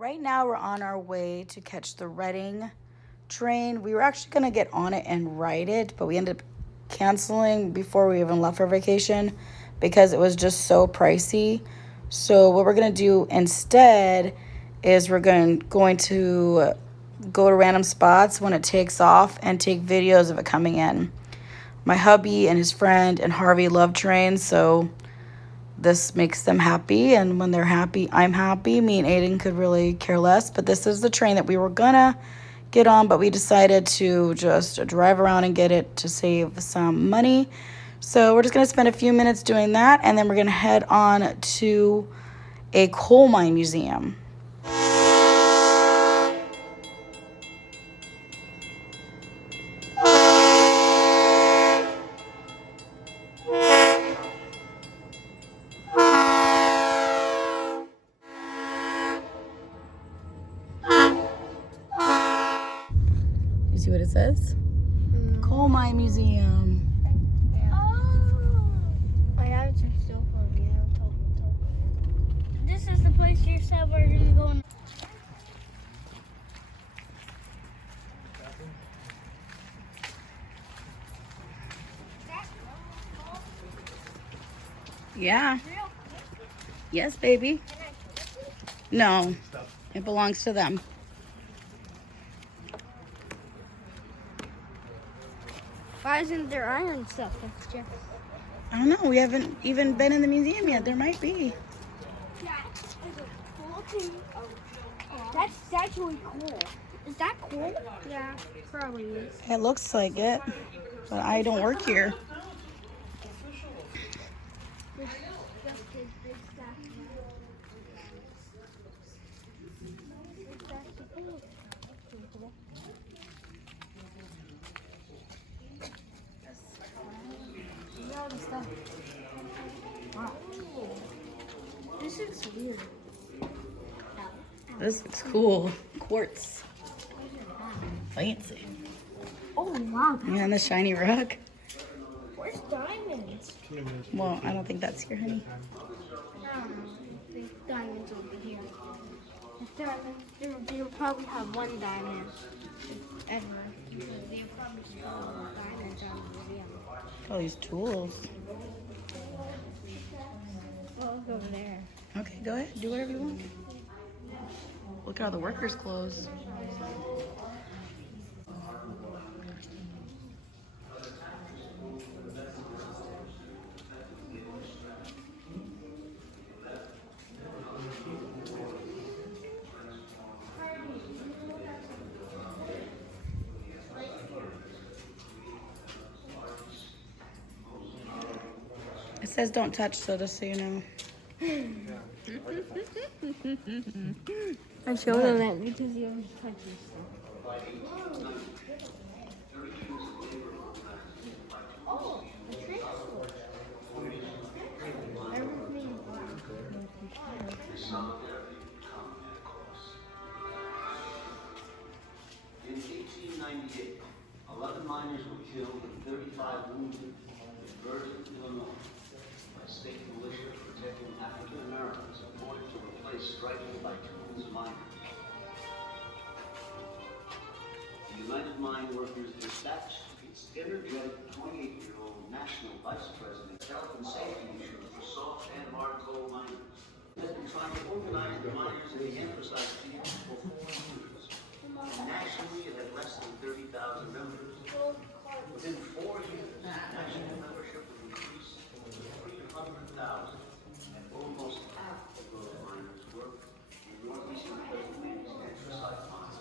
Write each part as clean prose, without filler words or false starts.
Right now we're on our way to catch the Reading train. We were actually going to get on it and ride it, but we ended up canceling before we even left for vacation because it was just so pricey. So what we're going to do instead is we're going to go to random spots when it takes off and take videos of it coming in. My hubby and his friend and Harvey love trains, so this makes them happy, and when they're happy, I'm happy. Me and Aiden could really care less, but this is the train that we were gonna get on, but we decided to just drive around and get it to save some money. So we're just gonna spend a few minutes doing that, and then we're gonna head on to a coal mine museum. You see what it says? Coal mine museum. My eyes are still closed. This is the place you said we're gonna go. Yeah. Yes, baby. No, it belongs to them. Why isn't there iron stuff? I don't know. We haven't even been in the museum yet. There might be. That's really cool. Is that cool? Yeah, probably is. It looks like it, but I don't work here. This looks weird. This looks cool. Quartz. Fancy. Oh wow. Yeah, and the shiny rock. Where's diamonds? Well, I don't think that's here, honey. I don't know. I think diamonds over here. They probably have one diamond. Ever. They probably stole diamonds out of the museum. All these tools. Well, let's go over there. Okay, go ahead. Do whatever you want. Look at all the workers' clothes. It says don't touch, so just so you know. I showed them that because you always touch stuff. Oh, a train store. Everything. In 1898, 11 miners were killed and 35 wounded in Bergen, Illinois, by state militia protecting African Americans appointed to replace striking bituminous miners. The United Mine Workers dispatched its energetic 28-year-old national vice president health and safety issues for soft and hard coal miners. It had been trying to organize the miners in the anthracite fields for 4 years. Nationally, it had less than 30,000 members. Within 4 years, national membership would increase to 300,000, and almost half of those miners worked in northeastern Pennsylvania's anthracite mines.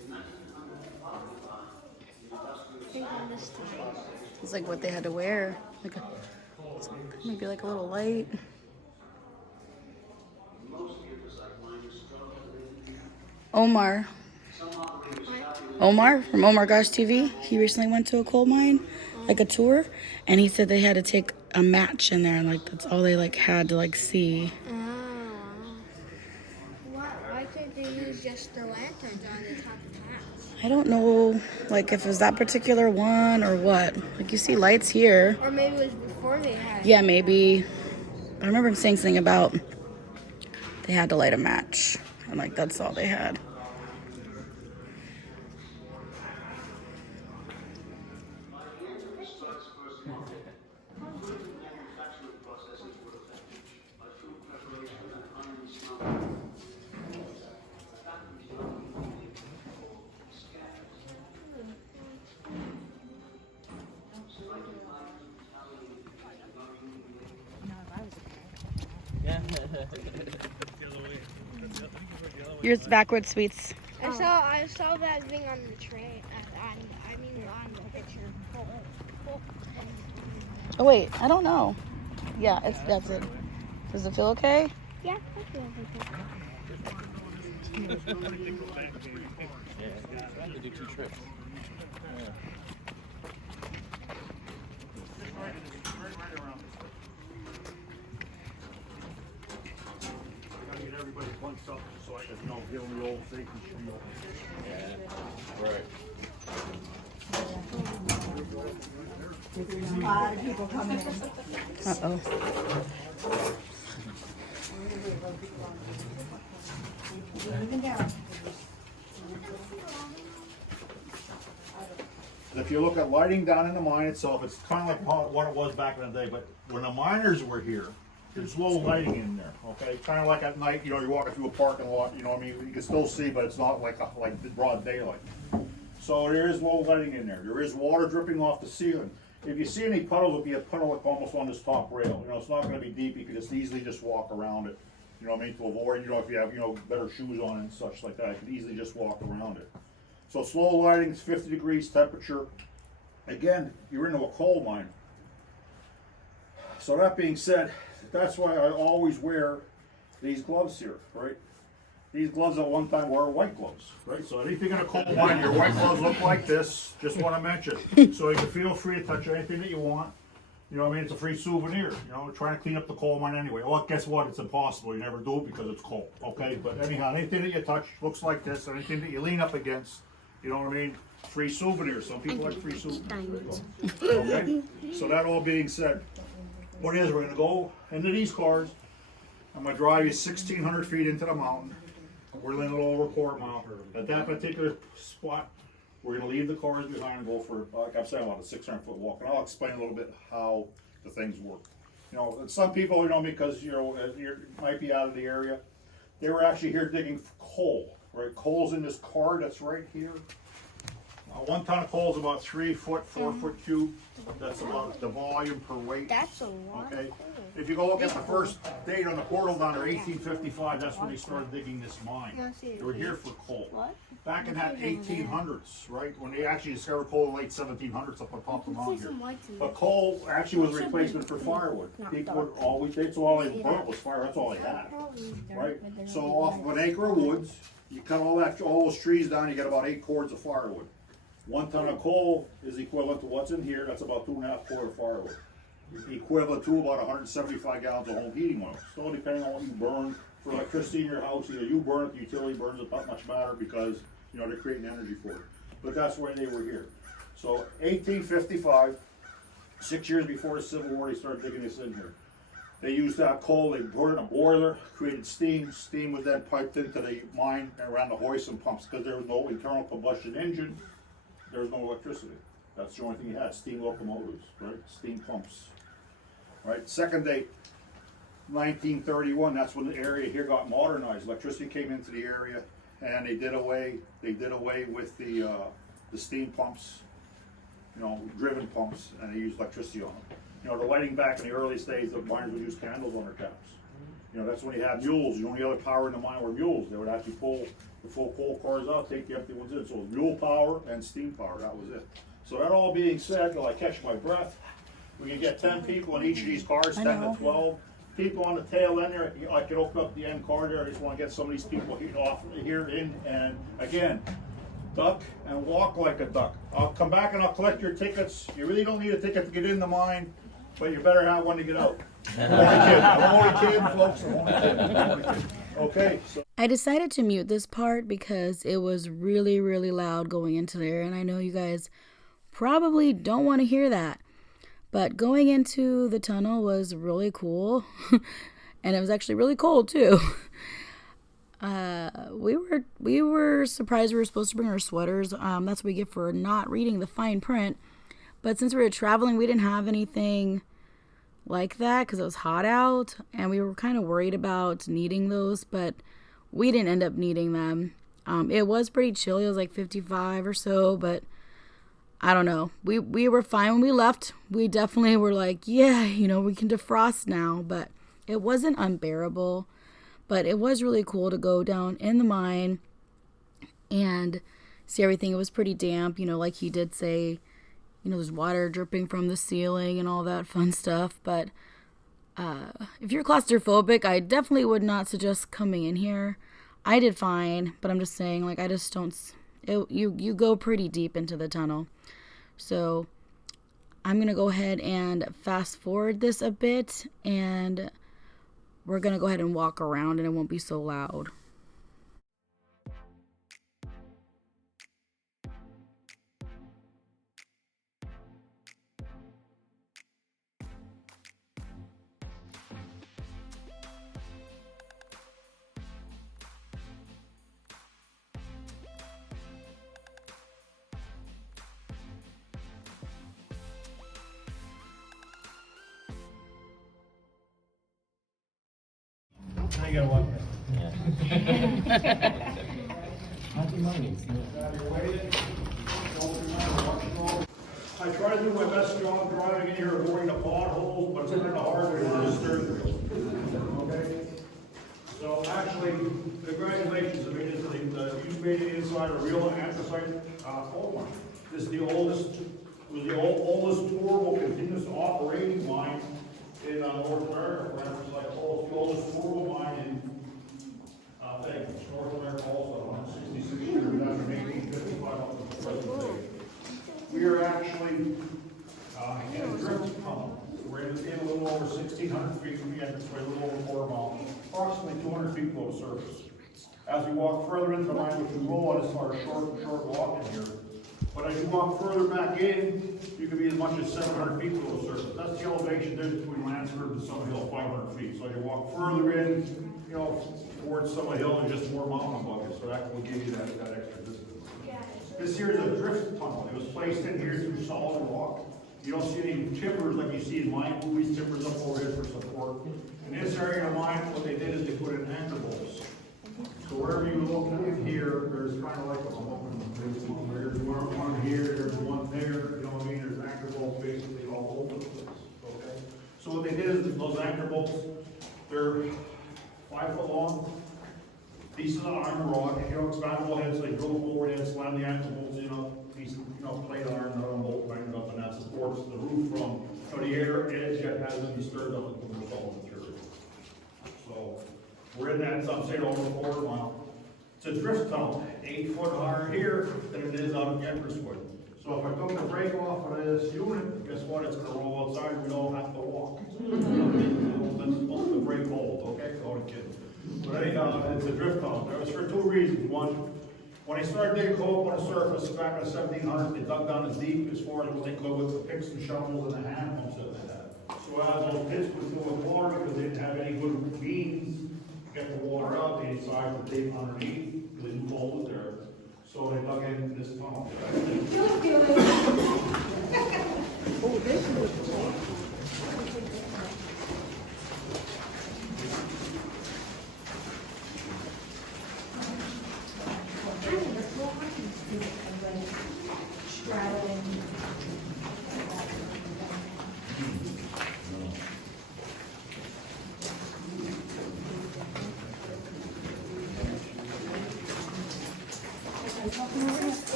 In 1945, the industrial It's like what they had to wear. Like maybe like a little light. Omar from Omar Gosh TV. He recently went to a coal mine, like a tour, and he said they had to take a match in there, and like that's all they like had to like see. Why can't they use just the lanterns on the top of the hats? I don't know, like if it was that particular one or what. Like you see lights here. Or maybe it was before they had. Yeah, maybe. I remember saying something about they had to light a match. And like, that's all they had. Here's backward sweets. I saw that thing on the tray. On the picture. Oh wait, I don't know. Yeah, that's it. Does it feel okay? Yeah, I feel okay. I have to do 2 trips. Get everybody bunched up so I can, give them the old safety shield. Yeah, right. A lot of people coming in. Uh-oh. Even down. If you look at lighting down in the mine itself, it's kind of like what it was back in the day, but when the miners were here, there's low lighting in there, okay? Kind of like at night, you're walking through a parking lot, you can still see, but it's not like the broad daylight. So there is low lighting in there. There is water dripping off the ceiling. If you see any puddles, it'll be a puddle like almost on this top rail. It's not gonna be deep, you can just easily just walk around it. To avoid, if you have, better shoes on and such like that, you can easily just walk around it. So slow lighting is 50 degrees temperature. Again, you're into a coal mine. So that being said, that's why I always wear these gloves here, right? These gloves at one time were white gloves, right? So anything in a coal mine, your white gloves look like this, just want to mention. So you can feel free to touch anything that you want. It's a free souvenir. Trying to clean up the coal mine anyway. Well, guess what? It's impossible. You never do it because it's coal, okay? But anyhow, anything that you touch looks like this. Anything that you lean up against, free souvenirs. Some people like free souvenirs. Okay? So that all being said, what it is, we're going to go into these cars. I'm going to drive you 1,600 feet into the mountain. We're in a little report mountain. At that particular spot, we're going to leave the cars behind and go for, like I'm saying, about a 600-foot walk. And I'll explain a little bit how the things work. Some people, because, you might be out of the area. They were actually here digging coal, right? Coal's in this car that's right here. 1 ton of coal is about 3 foot, 4 foot cube. That's about the volume per weight. That's a lot. Okay. If you go look at the first date on the portal down there, 1855, that's when they started digging this mine. They were here for coal. What? Back in that 1800s, right? When they actually discovered coal in the late 1700s up on top of the mountain here. But coal actually was a replacement for firewood. People would always, that's all they burnt was fire, that's all they had. Right? So off of an acre of woods, you cut all those trees down, you get about 8 cords of firewood. 1 ton of coal is equivalent to what's in here. That's about 2.5 cords of firewood. Equivalent to about 175 gallons of home heating oil. So depending on what you burn for electricity in your house, either you burn it, the utility burns it, not much matter because they're creating energy for it. But that's why they were here. So 1855, 6 years before the Civil War, they started digging this in here. They used that coal, they put it in a boiler, created steam. Steam was then piped into the mine and ran the hoists and pumps because there was no internal combustion engine. There was no electricity. That's the only thing you had, steam locomotives, right? Steam pumps, right? Second date, 1931, that's when the area here got modernized. Electricity came into the area and they did away with the steam pumps, driven pumps, and they used electricity on them. The lighting back in the earliest days, the miners would use candles on their caps. That's when you had mules. The only other power in the mine were mules. They would actually pull the full coal cars out, take the empty ones in. So it was mule power and steam power, that was it. So that all being said, till I catch my breath, we can get 10 people in each of these cars, 10 to 12. People on the tail end there, I could open up the end car there. I just want to get some of these people off here in. And again, duck and walk like a duck. I'll come back and I'll collect your tickets. You really don't need a ticket to get in the mine, but you better have one to get out. I'm only kidding, folks. I'm only kidding. Okay. So. I decided to mute this part because it was really, really loud going into there, and I know you guys probably don't want to hear that. But going into the tunnel was really cool. And it was actually really cold too. We were surprised we were supposed to bring our sweaters. That's what we get for not reading the fine print. But since we were traveling, we didn't have anything like that because it was hot out. And we were kind of worried about needing those, but we didn't end up needing them. It was pretty chilly. It was like 55 or so, but I don't know. We were fine when we left. We definitely were like, yeah, we can defrost now. But it wasn't unbearable. But it was really cool to go down in the mine and see everything. It was pretty damp, like he did say, there's water dripping from the ceiling and all that fun stuff. But if you're claustrophobic, I definitely would not suggest coming in here. I did fine, but I'm just saying, like, I just don't, you go pretty deep into the tunnel. So I'm going to go ahead and fast forward this a bit, and we're going to go ahead and walk around, and it won't be so loud. I got one. I try to do my best job driving in here, avoiding the potholes, but it's kind of hard to the steering wheel. Okay? So actually, congratulations, you made it inside a real anthracite coal mine. This is the oldest tourable continuous operating mine in North America for anthracite coal. It's the oldest tourable mine in North America also, 166 years after 1855 up to the present day. We are actually in a drift tunnel. We're in a little over 1,600 feet from the entrance, a little over a quarter mile, approximately 200 feet below the surface. As we walk further into the mine, which we will on as far as short walk in here, but as you walk further back in, you can be as much as 700 feet below the surface. That's the elevation there between Lansford and Summit Hill, 500 feet. So as you walk further in, towards Summit Hill, there's just more mountain above you, so that will give you that extra distance. This here is a drift tunnel. It was placed in here through solid rock. You don't see any timbers like you see in mine movies, timbers up over here for support. In this area of mine, what they did is they put in anchor bolts. So wherever you look in here, there's kind of like a there's one here, there's one there, there's anchor bolts basically all over the place. Okay? So what they did is those anchor bolts, they're 5 foot long, pieces of iron rod, expandable heads, so they drill forward and slam the anchor bolts in pieces, plate iron, nut on bolt, grind it up, and that supports the roof from the air edge that has to be stirred up with the solid material. So we're in that, some say over a quarter mile. It's a drift tunnel, 8 foot higher here than it is out of Empresswood. So if I took the brake off of this unit, guess what? It's going to roll outside and we don't have to walk. Let's the brake hold, okay? Go to kid. But anyhow, it's a drift tunnel. That was for 2 reasons. One, when they started digging coal on the surface back in the 1700s, they dug down as deep as far as what they could with the picks and shovels and the hand pumps that they had. So as those pits would fill with water, because they didn't have any good means to get the water out, they decided to dig underneath, because the coal was there. So they dug in this tunnel.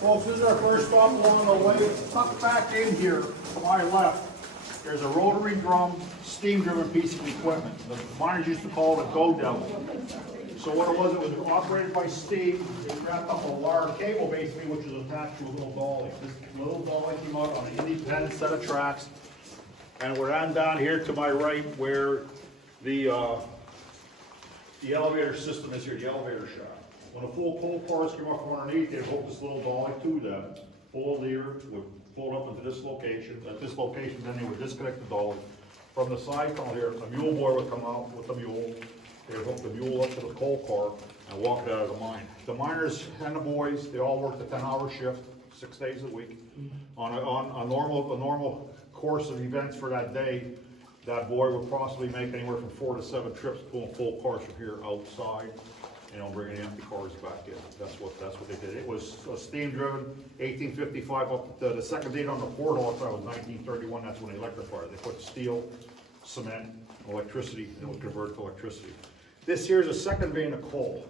Folks, this is our first stop along the way. Tucked back in here, to my left, there's a rotary drum, steam-driven piece of equipment. The miners used to call it a go devil. So what it was operated by steam. It wrapped up a wire cable basically, which was attached to a little dolly. This little dolly came out on an independent set of tracks, and we're on down here to my right where the elevator system is here, the elevator shaft. When the full coal cars came up from underneath, they'd hook this little dolly to them, pull a lever, would float up into this location. At this location, then they would disconnect the dolly. From the side tunnel here, a mule boy would come out with the mule. They'd hook the mule up to the coal car and walk it out of the mine. The miners and the boys, they all worked a 10-hour shift, 6 days a week. On a normal course of events for that day, that boy would possibly make anywhere from 4 to 7 trips pulling full cars from here outside, bringing empty cars back in. That's what they did. It was steam driven, 1855 up to the second date on the port hall was 1931. That's when they electrified it. They put steel, cement, electricity, and it was converted to electricity. This here is a second vein of coal,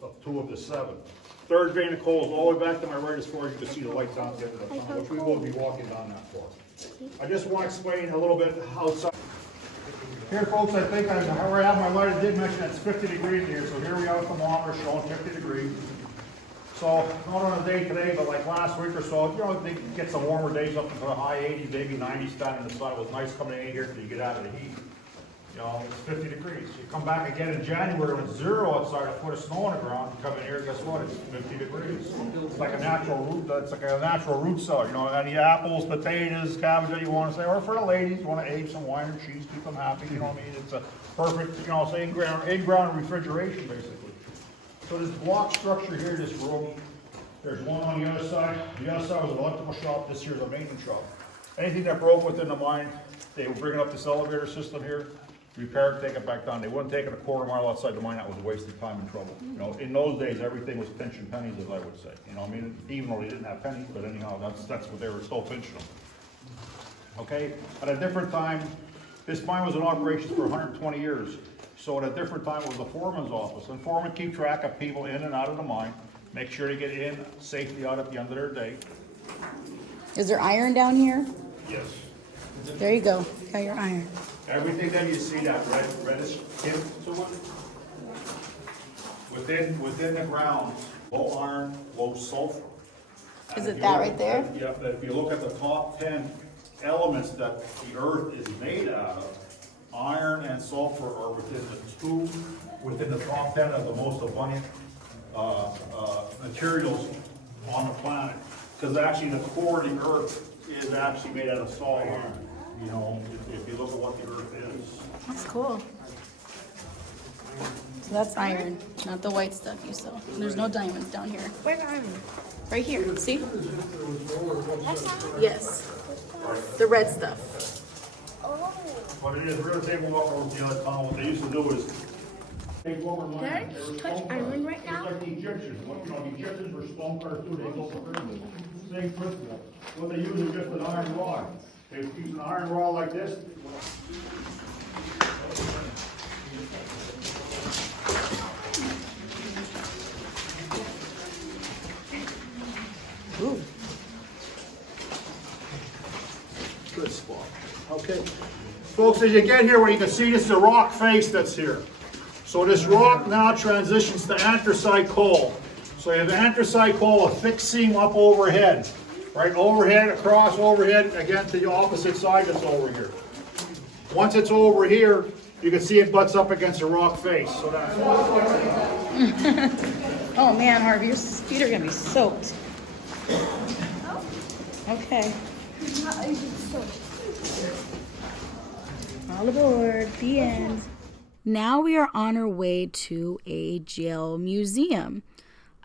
of 2 of the 7. Third vein of coal is all the way back to my right as far as you can see the lights down at the end of the tunnel, which we will be walking down that far. I just want to explain a little bit outside. Here, folks, I think where I have my light, I did mention it's 50 degrees here, so here we have a thermometer showing 50 degrees. So, not on a day today, but like last week or so, they get some warmer days up into the high 80s, maybe 90s standing in the sun. It was nice coming in here until you get out of the heat. It's 50 degrees. You come back again in January when it's 0 outside, a foot of snow on the ground, you come in here, guess what? It's 50 degrees. It's like a natural root, cellar. Any apples, potatoes, cabbage that you want to say, or for the ladies, you want to age some wine or cheese, keep them happy, you know what I mean? It's a perfect, it's in-ground refrigeration, basically. So this block structure here, this room, there's one on the other side. The other side was an electrical shop, this here is a maintenance shop. Anything that broke within the mine, they would bring up this elevator system here, repair it, take it back down. They wouldn't take it a quarter mile outside the mine. That was a waste of time and trouble. In those days, everything was pinching pennies, as I would say. Even though they didn't have pennies, but anyhow, that's what they were still pinching them. Okay? At a different time, this mine was in operation for 120 years. So at a different time, it was the foreman's office. And foremen keep track of people in and out of the mine, make sure they get in safely out at the end of their day. Is there iron down here? Yes. There you go. Got your iron. Everything that you see, that reddish tint to it, within the ground, low iron, low sulfur. Is it that right there? Yeah, if you look at the top 10 elements that the earth is made out of, iron and sulfur are within the top 10 of the most abundant materials on the planet. Because actually the core of the earth is actually made out of solid iron. If you look at what the earth is. That's cool. So that's iron, not the white stuff you saw. There's no diamonds down here. Where's iron? Right here, see? That's not. Yes. The red stuff. Oh. But it is real table walk over to the other tunnel. What they used to do is take over Can I land. They were touch stone iron cutters. right now? Just like the Egyptians. The Egyptians were stone cutters too. They built the pyramids. Same principle. What they use is just an iron rod. They use an iron rod like this. Ooh. Good spot. Okay. Folks, as you get here, where you can see this is the rock face that's here. So this rock now transitions to anthracite coal. So you have anthracite coal, a thick seam up overhead. Right, overhead, across, overhead, again to the opposite side that's over here. Once it's over here, you can see it butts up against the rock face. So that's Oh man, Harvey, your feet are gonna be soaked. Okay. All aboard. The end. Now we are on our way to a jail museum.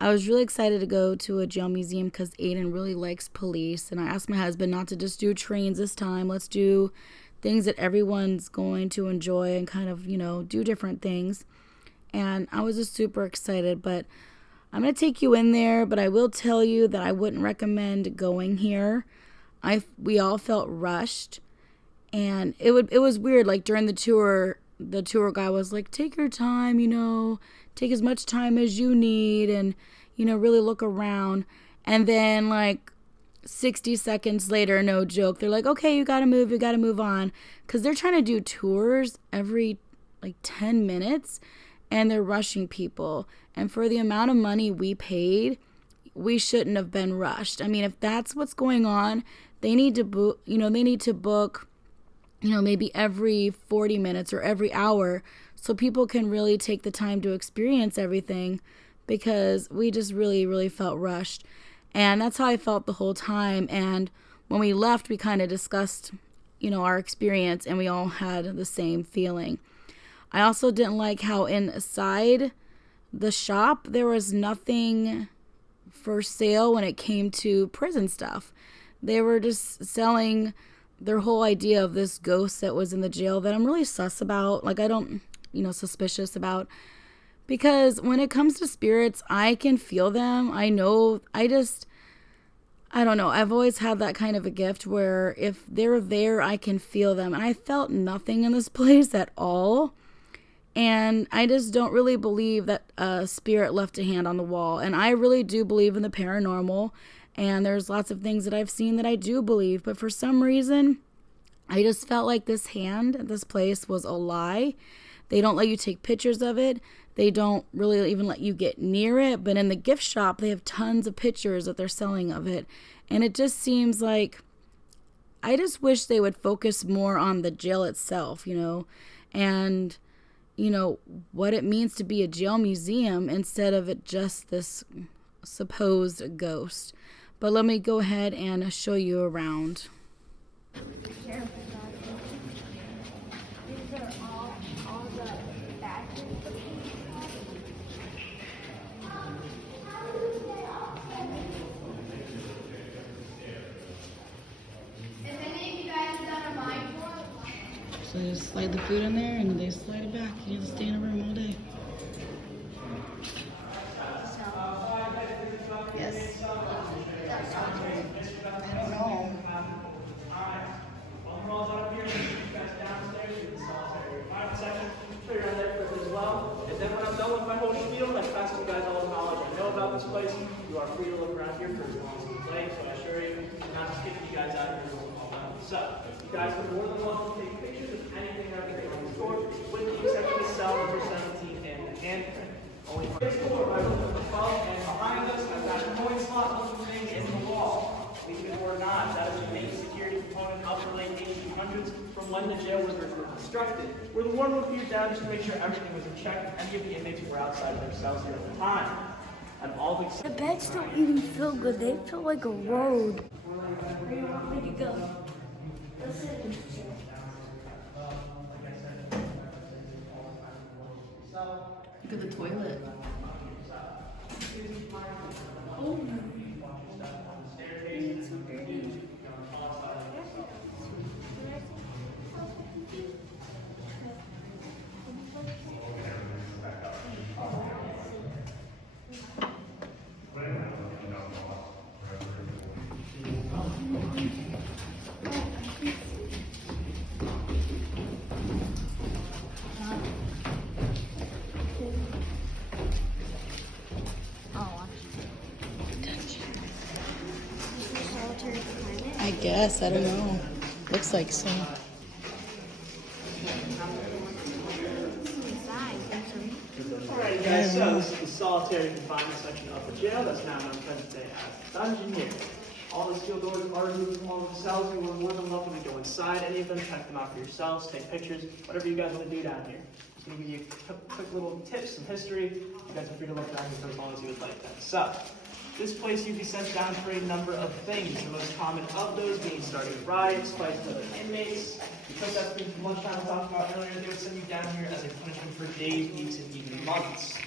I was really excited to go to a jail museum because Aiden really likes police. And I asked my husband not to just do trains this time. Let's do things that everyone's going to enjoy and kind of, do different things. And I was just super excited. But I'm going to take you in there. But I will tell you that I wouldn't recommend going here. We all felt rushed. And it was weird. Like during the tour guy was like, take your time, take as much time as you need and, really look around. And then like 60 seconds later, no joke, they're like, okay, you gotta move on. Because they're trying to do tours every like 10 minutes and they're rushing people. And for the amount of money we paid, we shouldn't have been rushed. I mean, if that's what's going on, they need to book, maybe every 40 minutes or every hour so people can really take the time to experience everything. because we just really, really felt rushed. And that's how I felt the whole time. And when we left, we kind of discussed, our experience, and we all had the same feeling. I also didn't like how inside the shop, there was nothing for sale when it came to prison stuff. They were just selling their whole idea of this ghost that was in the jail that I'm really sus about. Like, I don't, suspicious about. Because when it comes to spirits, I can feel them. I know, I don't know. I've always had that kind of a gift where if they're there, I can feel them. And I felt nothing in this place at all. And I just don't really believe that a spirit left a hand on the wall. And I really do believe in the paranormal. And there's lots of things that I've seen that I do believe. But for some reason, I just felt like this hand at this place was a lie. They don't let you take pictures of it. They don't really even let you get near it. But in the gift shop, they have tons of pictures that they're selling of it. And it just seems like, I just wish they would focus more on the jail itself, and what it means to be a jail museum instead of it just this supposed ghost. But let me go ahead and show you around. These are all the badges. If any of you guys have done a mind tour, So they just slide the food in there and they slide it back. You have to stay in a room all day. Yes. I don't know. And then when I'm done with my whole spiel, I pass you guys all the knowledge I know about this place. You are free to look around here for as long as you like, so I assure you, I'm not just kicking you guys out here. So, you guys are more than welcome to take pictures of anything and everything on the store, with the exception of cell number 17 and the handprint. Only for this door, by room number 12, and behind us, I've got a coin slot looking thing in the wall. Believe it or not, that is a main security component of the late 1800s from when the jail was constructed. We're the one with you down to make sure everything was in check, and any of the inmates were outside of their cells here at the time. And all the the beds don't even feel good. They feel like a road. Where do you want me to go? Listen. Look at the toilet. Oh, it's so dirty. I guess. I don't know. Looks like so. Alright guys, so this is the solitary confinement section of the jail that's now known present day as the dungeon here. All the steel doors are removed from all of the cells. You are more than welcome to go inside any of them, check them out for yourselves, take pictures, whatever you guys want to do down here. Just going to give you a quick little tips and history. You guys are free to look down here for as long as you would like that. So, this place you'd be sent down for a number of things. The most common of those being starting riots, fights with other inmates. Because that's been from lunchtime I talked about earlier, they would send you down here as a punishment for days, weeks, and even months.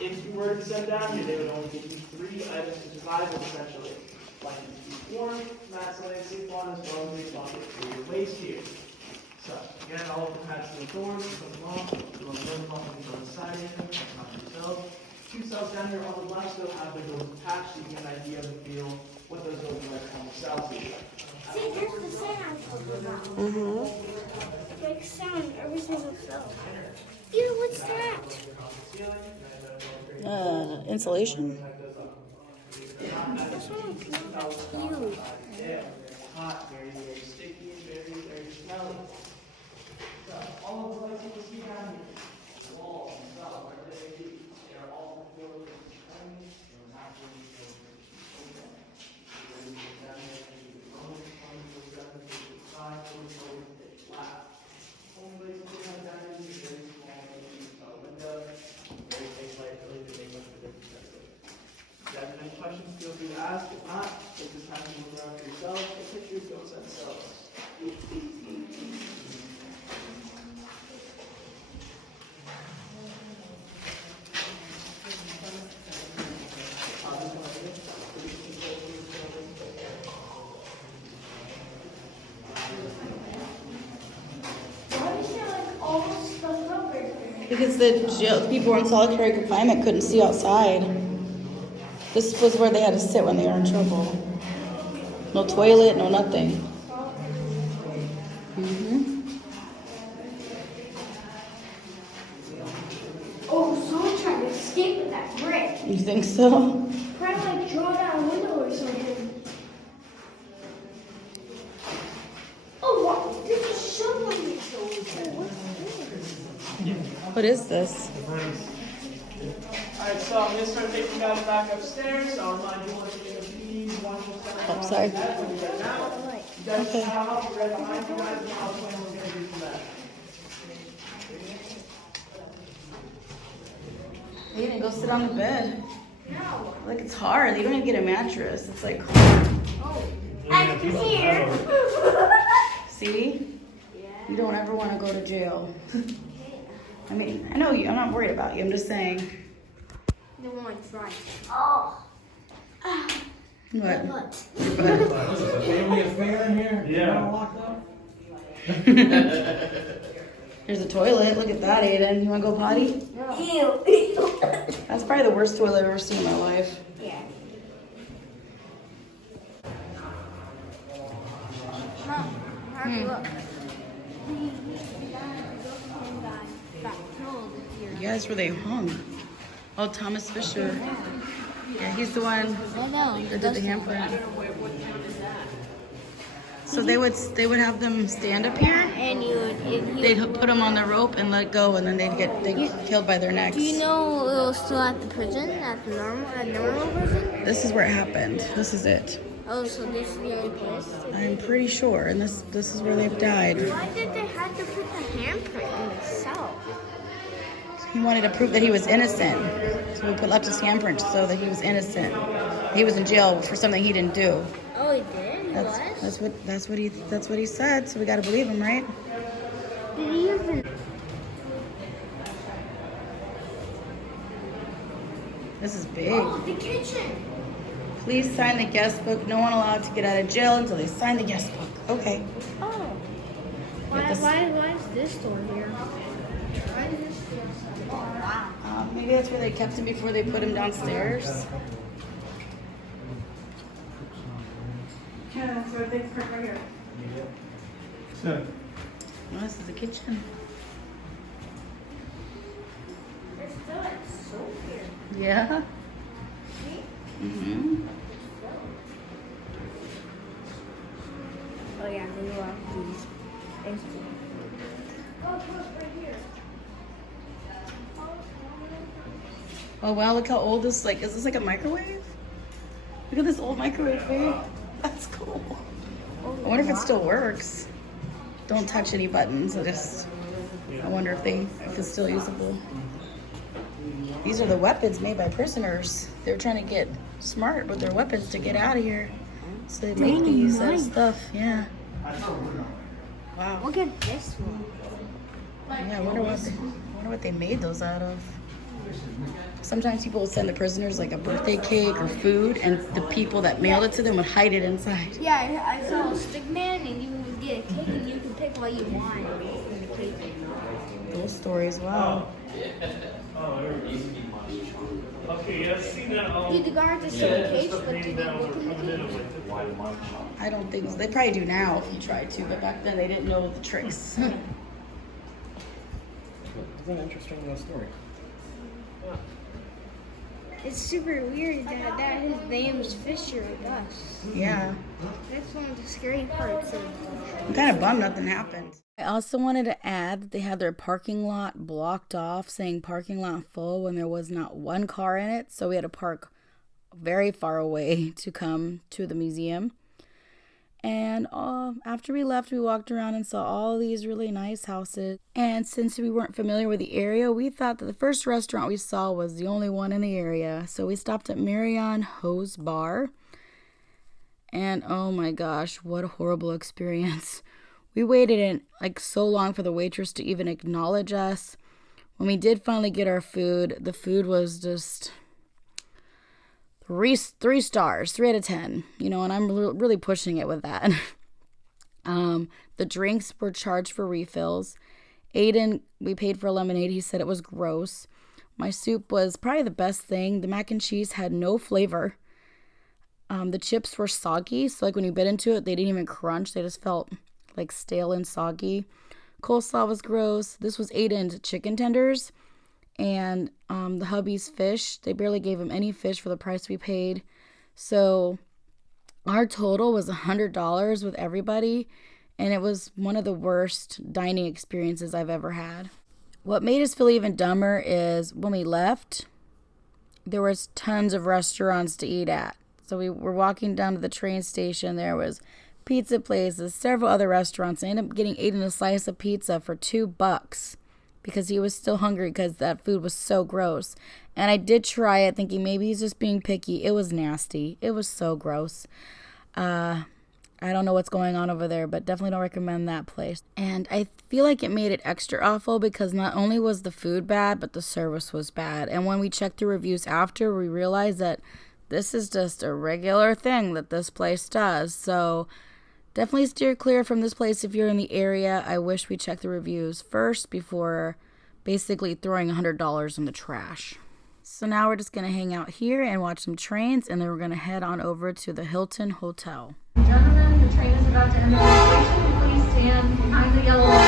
If you were to be sent down here, they would only give you 3 items to survive with, essentially. Blankets to keep warm, mats to lay and sleep on, as well as a bucket for your waste here. So, again, all of the pads to the doors, you put them off, you want to load them up and go inside here, check them out for yourself. 2 cells down here on the left still have their doors attached, so you get an idea of the feel, what those doors are like on the cells here. See, there's the sound I'm talking about. Mm-hmm. Like sound every single cell. Ew, what's that? Insulation? This one smells cute. Yeah, hot, very, very sticky, very, very smelly. So, all of the lights you can see down here, the walls, the cells, wherever they may be, they are all filled with only, they are not really filled with open. When you get down there, you can roll, 24/7, 55, 44, pitch black. Only place you can have down here is very small, so window, very safe light, really good neighborhood for their Because the people in solitary confinement couldn't see outside. This was where they had to sit when they were in trouble. No toilet, no nothing. Oh, someone tried to escape with that brick. You think so? Probably like draw down a window or something. Oh, wow. There's a shovel in here. What is this? Alright, so I'm going to start taking you guys back upstairs. So I'll remind you once you get a please, one more step. Oh, sorry. You guys just have up, right behind you guys, and I'll plan what we're going to do from there. Aiden, go sit on the bed. No. Like, it's hard. You don't even get a mattress. It's like, I'm here. see? You don't ever want to go to jail. I mean, I know you. I'm not worried about you. I'm just saying. No one's right. Oh. What? What? Family affair in here? Yeah. Locked up? There's a toilet. Look at that, Aiden. You want to go potty? Ew. That's probably the worst toilet I've ever seen in my life. Yeah. Mom, look. You guys where they hung. Oh, Thomas Fisher. Yeah, he's the one that did the handprint. So they would have them stand up here. And They'd put them on the rope and let go, and then they'd get killed by their necks. do you know it was still at the prison, at the normal prison? This is where it happened. This is it. Oh, so this is the only place? I'm pretty sure, and this is where they've died. Why did they have to put the handprint in the cell? He wanted to prove that he was innocent, so we left his handprint so that he was innocent. He was in jail for something he didn't do. Oh, he did? He was? That's what he said. So we got to believe him, right? Did he even... This is big. Oh, the kitchen! Please sign the guest book. No one allowed to get out of jail until they sign the guest book. Okay. Oh. Get this- Why is this door here? Why is this door? Oh, wow. Maybe that's where they kept him before they put him downstairs. Yeah, so I think right here. Well, this is the kitchen. There's still like soap here. Yeah. Oh yeah, they know how to do these things. Oh, look, right here. Oh wow, look how old this is this like a microwave? Look at this old microwave thing. That's cool. I wonder if it still works. Don't touch any buttons. I wonder if it's still usable. These are the weapons made by prisoners. They're trying to get smart with their weapons to get out of here. So they make these stuff, yeah. Wow. Look at this one. Yeah, I wonder what they made those out of. Sometimes people will send the prisoners like a birthday cake or food, and the people that mailed it to them would hide it inside. Yeah, I saw a stick man, and you would get a cake, and you can pick what you want in the cake. Those stories, wow. Okay, yeah, see that. Dude, the guards are so cage, but do they open the cage? I don't think so. They probably do now if you try to, but back then they didn't know the tricks. It's an interesting story. It's super weird that his name is Fisher like us. Yeah. That's one of the scary parts of I'm kind of bummed nothing happened. I also wanted to add that they had their parking lot blocked off, saying parking lot full when there was not one car in it. So we had to park very far away to come to the museum. And after we left, we walked around and saw all these really nice houses. And since we weren't familiar with the area, we thought that the first restaurant we saw was the only one in the area. So we stopped at Marion Ho's Bar. And oh my gosh, what a horrible experience. We waited in so long for the waitress to even acknowledge us. When we did finally get our food, the food was just three stars, 3 out of 10, and I'm really pushing it with that. The drinks were charged for refills. Aiden, we paid for a lemonade. He said it was gross. My soup was probably the best thing. The mac and cheese had no flavor. The chips were soggy, so like when you bit into it, they didn't even crunch. They just felt like stale and soggy. Coleslaw was gross. This was Aiden's chicken tenders. And the hubby's fish. They barely gave him any fish for the price we paid. So our total was $100 with everybody. And it was one of the worst dining experiences I've ever had. What made us feel even dumber is when we left, there was tons of restaurants to eat at. So we were walking down to the train station. There was pizza places, several other restaurants. I ended up getting Aiden a slice of pizza for $2 because he was still hungry because that food was so gross. And I did try it thinking maybe he's just being picky. It was nasty. It was so gross. I don't know what's going on over there, but definitely don't recommend that place. And I feel like it made it extra awful because not only was the food bad, but the service was bad. And when we checked the reviews after, we realized that this is just a regular thing that this place does. So definitely steer clear from this place if you're in the area. I wish we checked the reviews first before basically throwing $100 in the trash. So now we're just going to hang out here and watch some trains, and then we're going to head on over to the Hilton Hotel. Gentlemen, the train is about to enter the station. Please stand behind the yellow line.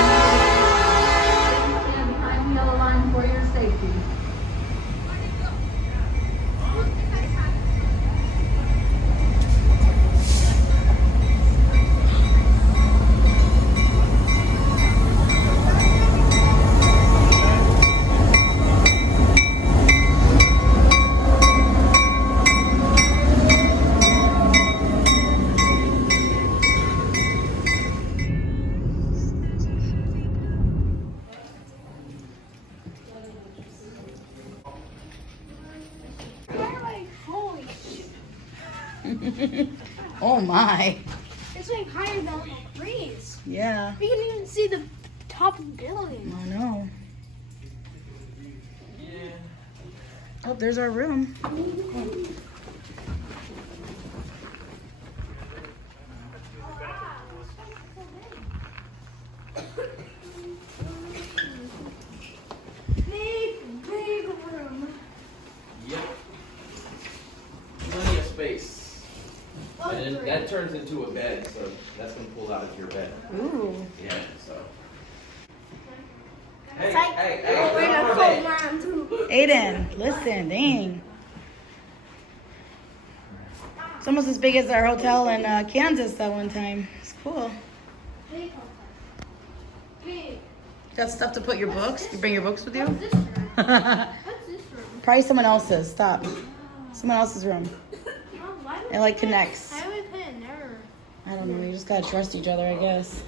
Please stand behind the yellow line for your safety. They're like, holy shit. Oh my. It's like higher than the breeze. Yeah, You can even see the top of the building. I know. Oh, there's our room. Big room. Yep. Plenty of space. And then that turns into a bed, so that's gonna pull out of your bed. Ooh. Yeah, so. Hey, It's like, hey, we're in a hey, cold land too. Aiden, listen, dang. It's almost as big as our hotel in Kansas that one time. It's cool. Big hotel. Big. Got stuff to put your books? You bring your books with you? What's this room? What's this room? Probably someone else's. Stop. Someone else's room. Why would It like we- connects. Why would we put it there? I don't know. You just gotta trust each other, I guess.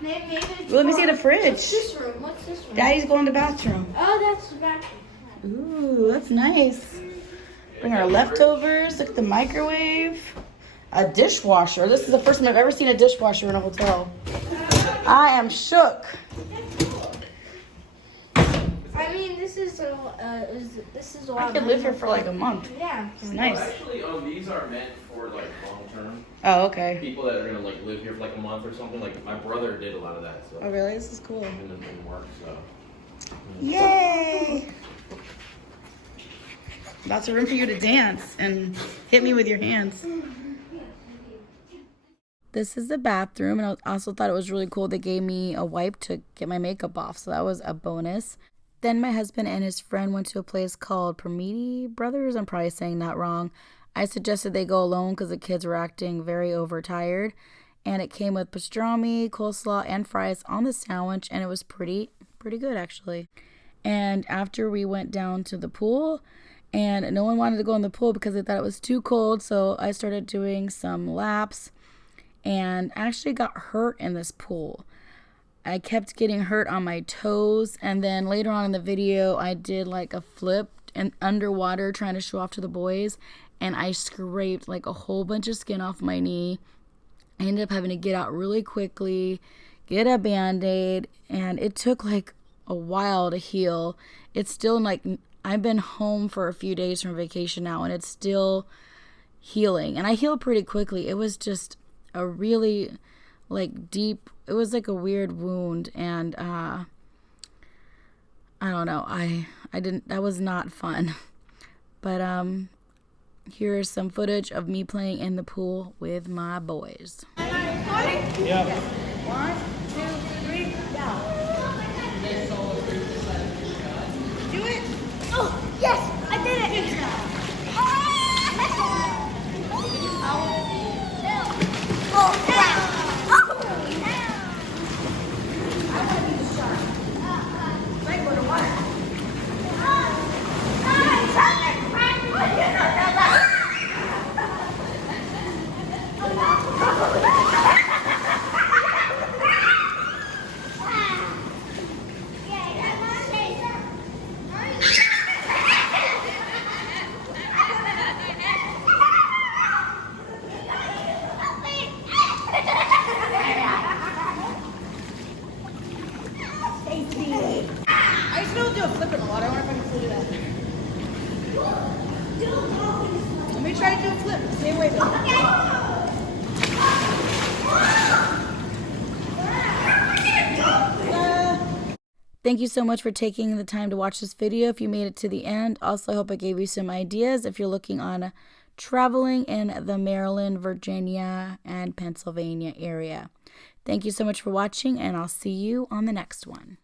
Maybe it's Well, let me see the What's fridge. this room? What's this room? Daddy's going to the bathroom. Oh, that's the bathroom. Ooh, that's nice. Bring our leftovers. Look at the microwave. A dishwasher. This is the first time I've ever seen a dishwasher in a hotel. I am shook. I mean, this is a lot. I could live here for like a month. Yeah. It's nice. Actually, these are meant for like long term. Oh, okay. People that are gonna like live here for like a month or something. Like my brother did a lot of that, so. Oh, really? This is cool. And it didn't work, so. Yay! Lots of room for you to dance and hit me with your hands. This is the bathroom, and I also thought it was really cool. They gave me a wipe to get my makeup off, so that was a bonus. Then my husband and his friend went to a place called Pramiti Brothers. I'm probably saying that wrong. I suggested they go alone because the kids were acting very overtired. And it came with pastrami, coleslaw, and fries on the sandwich, and it was pretty good actually. And after we went down to the pool, and no one wanted to go in the pool because they thought it was too cold, so I started doing some laps and actually got hurt in this pool. I kept getting hurt on my toes, and then later on in the video I did like a flip and underwater trying to show off to the boys, and I scraped like a whole bunch of skin off my knee. I ended up having to get out really quickly, get a band-aid, and it took like a while to heal. It's still like, I've been home for a few days from vacation now, and it's still healing, and I healed pretty quickly. It was just a really like deep. It was like a weird wound, and I don't know. I didn't. That was not fun. But here's some footage of me playing in the pool with my boys. Yeah. 1, 2, 3, go. Do it. Oh, yes, I did it. Good job. Oh, yeah. I still do a flip in the water. I wonder if I can still do that. Let me try to do a flip. Stay away though. Thank you so much for taking the time to watch this video if you made it to the end. Also, I hope I gave you some ideas if you're looking on traveling in the Maryland, Virginia, and Pennsylvania area. Thank you so much for watching, and I'll see you on the next one.